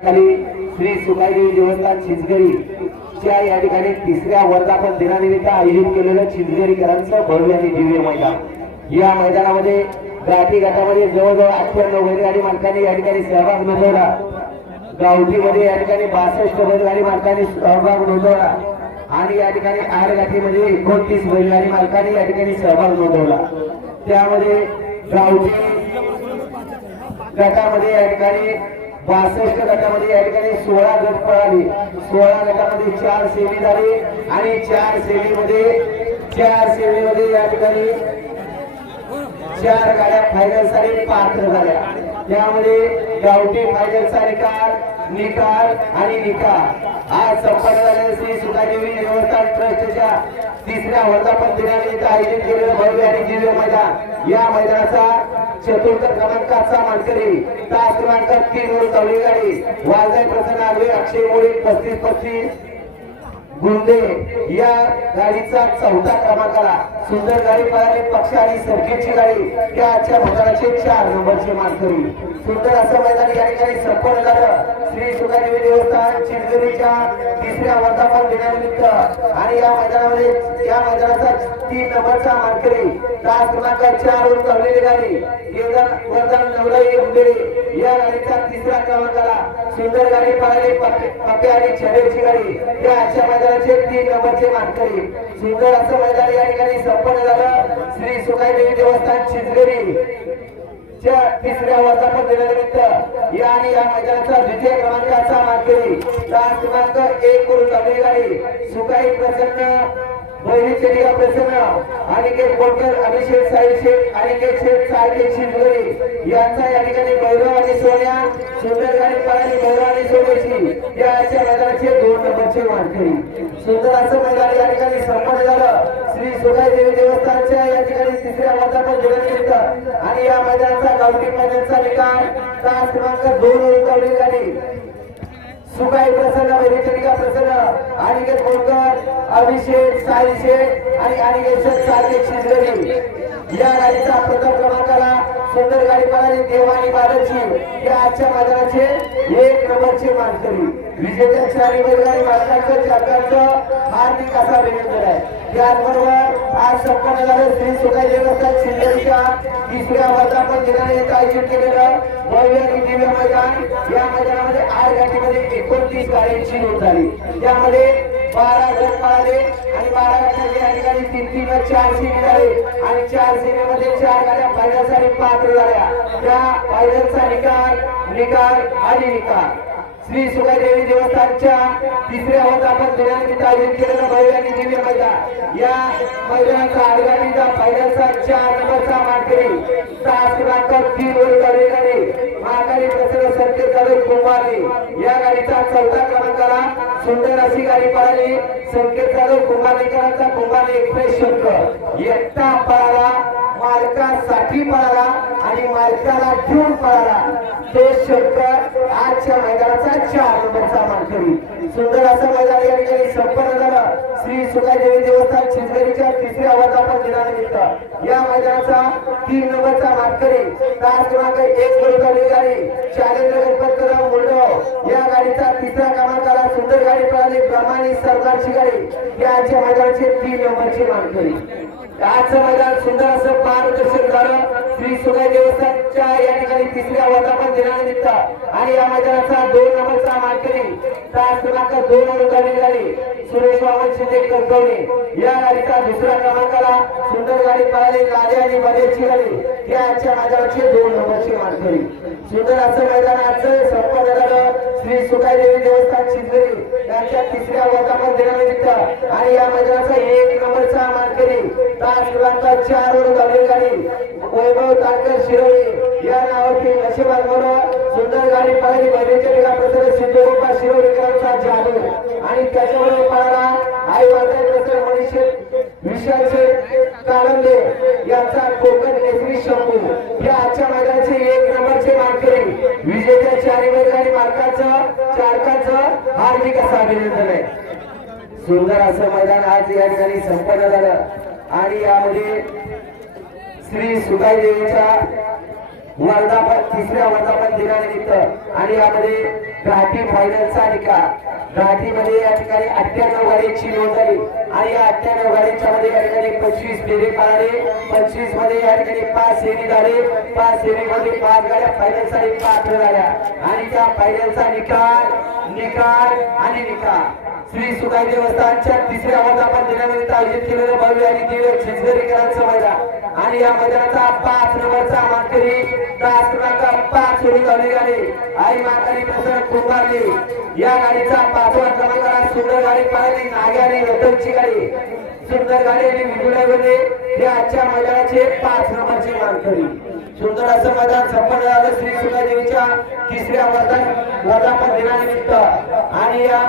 श्री सुकाईदेवी देवस्थान छिंचगरी च्या या ठिकाणी तिसऱ्या वर्धापन दिनानिमित्त आयोजित केलेलं छिंचगरीकरांचं भव्य आणि दिव्य मैदान. या मैदानामध्ये गाठी गटामध्ये जवळजवळ अठ्ठ्याण्णव बैलगाडी मालकांनी या ठिकाणी सहभाग नोंदवला. गावठीमध्ये या ठिकाणी बासष्ट बैलगाडी मालकांनी सहभाग नोंदवला. आणि या ठिकाणी आडगाठीमध्ये एकोणतीस बैलगाडी मालकांनी या ठिकाणी सहभाग नोंदवला. त्यामध्ये गावठी गटामध्ये या ठिकाणी पासष्ट गटामध्ये या ठिकाणी सोळा गट पळाले. सोळा गटामध्ये चार सेमी झाली आणि चार सेमीमध्ये चार सेमीमध्ये या ठिकाणी चार गाड्या फायनलसाठी पात्र झाल्या. त्यामध्ये गावठी फायनलचा निकाल निकाल आणि निकाल. आज संपन्न झालेल्या श्री सुधादेवी देवस्थान ट्रस्टच्या तिसऱ्या वर्धापन दिनानिमित्त आयोजित केलेलं भव्य आणि दिव्य मैदान. या मैदानाचा चतुर्थ क्रमांकाचा मानकरी तास क्रमांक तीन वर चालली गाडी. वाजय प्रसन्न आगवे अक्षय मोडी पस्तीस पस्तीस. गुंडे या गाडीचा चौथा क्रमांकाला सुंदर गाडी पळाली पक्ष आणि सर्किटची गाडी. त्या आजच्या मैदानाचे चार नंबरचे मानकरी. सुंदर असं मैदान या ठिकाणी संपन्न झालं. श्री सुखादेवी देवस्थान चिंचगरीच्या तिसऱ्या वर्धापन दिनानिमित्त. आणि या मैदानामध्ये या मैदानाचा तीन नंबरचा मानकरी तास क्रमांक चार वर चाललेली गाडी. वरदान नवराई नवलाई या गाडीचा तिसऱ्या क्रमांकाला सुंदर गाडी पळाली पप्पे आणि छडेची गाडी. या अशा मैदानाचे तीन नंबरचे मानकरी. सुंदर असं मैदान या ठिकाणी संपन्न झालं. श्री सुखाई देवी देवस्थान चिंचगरी च्या तिसऱ्या वर्धापन दिनानिमित्त या आणि या मैदानाचा द्वितीय क्रमांकाचा मानकरी. तास क्रमांक एक वरून चाललेली गाडी. सुखाई प्रसन्न बहिणी चेडिया प्रसन्न अनिकेत कोटकर अभिषेक साई शेख अनिकेत शेख साहित्य शिंदगरी यांचा या ठिकाणी भैरव आणि सोन्या सुंदर गाडी पळाली भैरव आणि सोन्याची. या अशा मैदानाचे दोन नंबरचे मानकरी सुंदर असं मैदान या ठिकाणी संपन्न झालं. श्री सुधाई देवी देवस्थानच्या या ठिकाणी तिसऱ्या वर्धापन दिनानिमित्त. आणि या मैदानाचा गावठी मैदानाचा निकाल तास क्रमांक दोन वरून चाललेली सुकाई प्रसन्न वैरिचरिका प्रसन्न अनिकेत कोणकर अभिषेक साई शेठ आणि अनिकेत शेख सारखे शिजगरी या गाडीचा प्रथम क्रमांकाला सुंदर गाडी पळाली देवानी बालची या आजच्या मैदानाचे एक नंबरचे मानकरी. विजेत्या चारी बैलगाडी मालकांचं चालकांचं हार्दिक असा अभिनंदन आहे. त्याचबरोबर आज संपन्न झालं श्री सुखाई देवस्थान शिंदेच्या तिसऱ्या वर्धापन दिनानिमित्त आयोजित केलेलं भव्य आणि दिव्य मैदान. या मैदानामध्ये आठ घाटीमध्ये एकोणतीस गाड्यांची नोंद झाली. त्यामध्ये बारा गट पळाले आणि बारा गटाचे ठिकाणी तीन तीन चार सीमी झाले आणि चार सीमेमध्ये चार गाड्या फायनलसाठी पात्र झाल्या. त्या फायनलचा निकाल निकाल आणि निकाल. श्री सुखादेवी देवस्थानच्या तिसऱ्या वर्धापन दिनानिमित्त आयोजित केलेलं मैदान या मैदानाचा आडगाडीचा फायनलचा चार नंबरचा मानकरी. तास क्रमांक तीन वर गाडी गाडी. प्रसन्न संकेत जाधव कुंभारली या गाडीचा चौथा क्रमांकाला सुंदर अशी गाडी पळाली. संकेत जाधव कुंभारलीकरांचा कुंभारली एक्सप्रेस शंकर एकटा पळाला मालकासाठी पळाला आणि मालकाला घेऊन पळाला. तो शंकर आजच्या मैदानाचा चार नंबरचा मानकरी. सुंदर असं मैदान या ठिकाणी संपन्न झालं श्री सुखादेवी देवस्थान चिंचगरीच्या तिसऱ्या वर्धापन दिनानिमित्त. या मैदानाचा तीन नंबरचा मानकरी तास क्रमांक एक वरून गाडी शालेंद्र गणपतराव मुंडव या गाडीचा तिसऱ्या क्रमांकाला सुंदर गाडी पळाली प्रमाणित सरकारची गाडी. याच्या मैदानाचे तीन नंबरची मानकरी. आजचं मैदान सुंदर असं पारदर्शक झालं. श्री सुगाई देवस्थानच्या या ठिकाणी तिसऱ्या वर्धापन दिनानिमित्त आणि या मैदानाचा दोन नंबरचा मानकरी तास क्रमांक दोन वर गाडी सुरेश वामन शिंदे कणकवणे या गाडीचा दुसऱ्या क्रमांकाला सुंदर गाडी पळाली. लाले आणि बरेची गाडी या आजच्या मैदानाचे दोन नंबरची मानकरी सुंदर असं मैदान आजचं संपन्न झालं. श्री सुखाई देवी देवस्थान चिंचगरी यांच्या तिसऱ्या वर्धापन दिनानिमित्त आणि या मैदानाचा एक नंबरचा मानकरी तास क्रमांक चार वर गाडी वैभव तारकर शिरोळी या नावाची नशिबात बरोबर सुंदर गाडी पळाली बैठकीच्या ठिकाणी प्रसन्न सिद्धरूपा शिरोळीकरांचा जादू. आणि त्याच्यामुळे पळाला आई वाजता प्रसन्न मनीषे विशाल शेठ काळंदे यांचा कोकण केसरी शंभू. या आजच्या मैदानाचे एक नंबरचे मानकरी विजेत्या चारी आणि मार्काचं चारकाचं हार्दिक असं अभिनंदन आहे. सुंदर असं मैदान आज या ठिकाणी संपन्न झालं. आणि यामध्ये श्री सुताईदेवीच्या वर्धापन तिसऱ्या वर्धापन दिनानिमित्त आणि यामध्ये घाटी फायनलचा निकाल. घाटीमध्ये या ठिकाणी अठ्ठ्याण्णव गाडीची नोंद झाली. आणि या अठ्ठ्याण्णव गाडीच्या मध्ये या ठिकाणी पंचवीस फेरे पाळले. पंचवीसमध्ये या ठिकाणी पाच सेमी झाले. पाच फेरी मध्ये पाच गाड्या एक पात्र झाल्या आणि त्या फायनलचा निकाल निकाल आणि निकाल. श्री सुकाई देवस्थानच्या तिसऱ्या वर्धापन दिनानिमित्त आयोजित केलेलं भव्य आणि दिव्य छिंजरीकरांचं मैदान. आणि या मैदानाचा पाच नंबरचा मानकरी तास क्रमांक पाच सोडून झाली गाडी आई मातारी प्रसन्न कुंभारली या गाडीचा पाचवा क्रमांक सुंदर गाडी पाहिली नाग्याने आणि रतनची गाडी. सुंदर गाडी आणि विजुळामध्ये हे आजच्या मैदानाचे पाच नंबरची मानकरी. सुंदर असं मैदान संपन्न झालं श्री सुकादेवीच्या तिसऱ्या वर्धन वर्धापन दिनानिमित्त. आणि या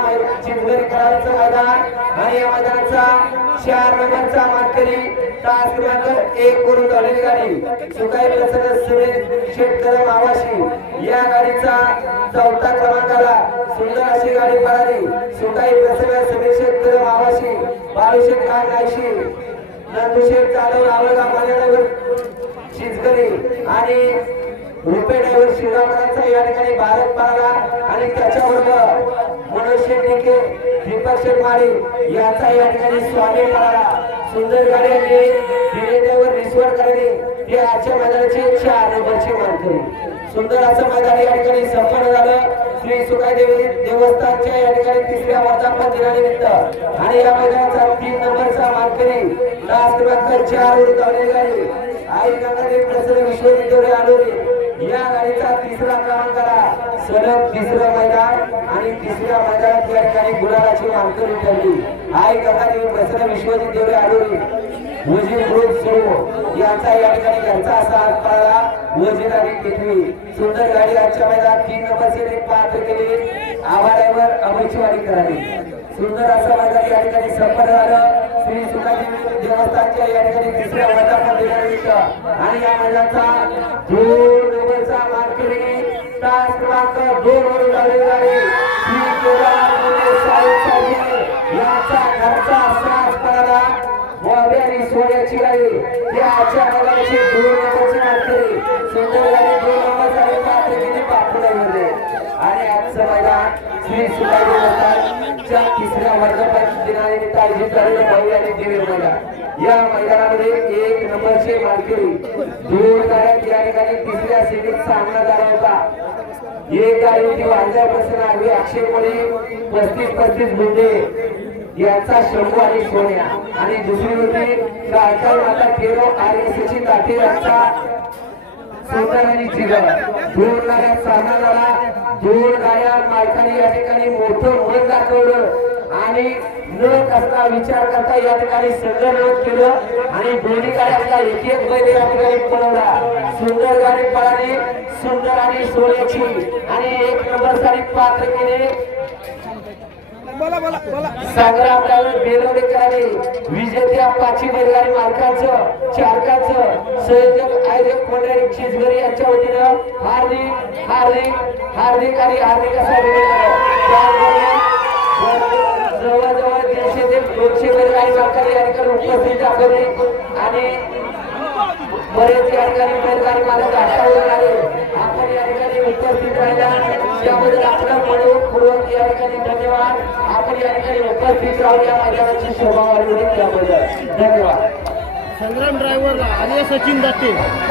चिंचगरी कराराचं मैदान आणि या मैदानाचा चार नंबरचा मानकरी तास क्रमांक एक करून झालेली गाडी. सुकाई प्रसन्न सुरेश शेटकरम आवाशी या गाडीचा चौथा क्रमांकाला सुंदर अशी गाडी पळाली. सुकाई प्रसन्न सुरेश शेटकरम आवाशी बाळूशेठ खान नायशी नंदुशेठ जाधव रावळगाव मान्यनगर चिंचगरी आणि रुपे ड्रायव्हर श्रीरामरावचा या ठिकाणी भारत पाळला आणि त्याच्याबरोबर मनोज शेठ दीपक शेठ यांचा या ठिकाणी स्वामी पाळला सुंदर गाडी आणि दिले ड्रायव्हर करणे हे आजच्या मैदानाचे चार नंबरचे मानकरी. सुंदर असं मैदान या ठिकाणी संपन्न झालं. श्री सुकादेवी देवस्थानच्या या ठिकाणी तिसऱ्या वर्धापन दिनानिमित्त आणि या मैदानाचा तीन नंबरचा मानकरी लास्ट क्रमांक चार वर धावलेली गाडी आई गंगादेवी प्रसन्न विश्वविद्यालय आलोरी या गाडीचा तिसरा क्रमांकाला सलग तिसरं मैदान आणि तिसऱ्या मैदानात या ठिकाणी गुलाबाची मानकरी ठरली आई गंगादेवी प्रसन्न विश्वविद्यालय आलोरी वजीर ग्रुप सुरू यांचा या ठिकाणी घरचा असा हात पाळला. वजीर आणि टिटवी. सुंदर गाडी आजच्या मैदानात तीन नंबरचे पात्र केली. आवाड्यावर अमृतवाडी करावी सुंदर असं मैदान या ठिकाणी संपन्न झालं. श्री सुखादेवी देवस्थानच्या या ठिकाणी तिसऱ्या वर्धापन आणि या मैदानाचा दोन नंबरचा मानकरी तास क्रमांक दोन वर झालेला आहे. श्री केदार साहेब साहेब घरचा साथ पडला मोहबे आणि सोन्याची गाडी या आजच्या दोन नंबरची मानकरी सुंदर दोन नंबरसाठी पात्र आणि आजचं मैदान श्री सुखाई तिसऱ्या वर्धापन काळजी करणे झालेलं आणि दिव्य मैदान या मैदानामध्ये एक नंबरचे मालकरी दोन गाड्यात या ठिकाणी तिसऱ्या सीमित सामना झाला होता एक गाडी होती वांजापासून आम्ही अक्षय कोळी पस्तीस पस्तीस मुंडे यांचा शंभू आणि सोन्या. आणि दुसरी होती काळकाई माता केरो ची ताटे यांचा सुंदर आणि जिगर दोन गाड्या सामना झाला. दोन गाड्या मालकाने या ठिकाणी मोठं मन दाखवलं. आणि न कसला विचार करता या ठिकाणी संघर्ष केलं आणि दोन्ही गाड्यांचा एक एक बैल या ठिकाणी पळवला. सुंदर गाडी पळाली सुंदर आणि सोन्याची. आणि एक नंबरसाठी पात्र केले. संग्रामराव बेलवडेकरांनी विजेत्या पाचवी बैलगाडी मालकांचं चालकाचं संयोजक आयोजक मंडळी चिजगरी यांच्या वतीनं हार्दिक हार्दिक हार्दिक आणि हार्दिक असा त्याचबरोबर जवळजवळ दीडशे ते दोनशे बैलगाडी या ठिकाणी उपस्थित दाखवले आणि बरेच या ठिकाणी बैलगाडी मालक हातावर आले आपण या ठिकाणी उपस्थित राहिला. त्याबद्दल आपलं मनपूर्वक या ठिकाणी धन्यवाद. आपण या ठिकाणी उपस्थित राहू या मैदानाची शोभा वाढवली त्याबद्दल. धन्यवाद. संग्राम ड्रायव्हरला आणि सचिन दाते.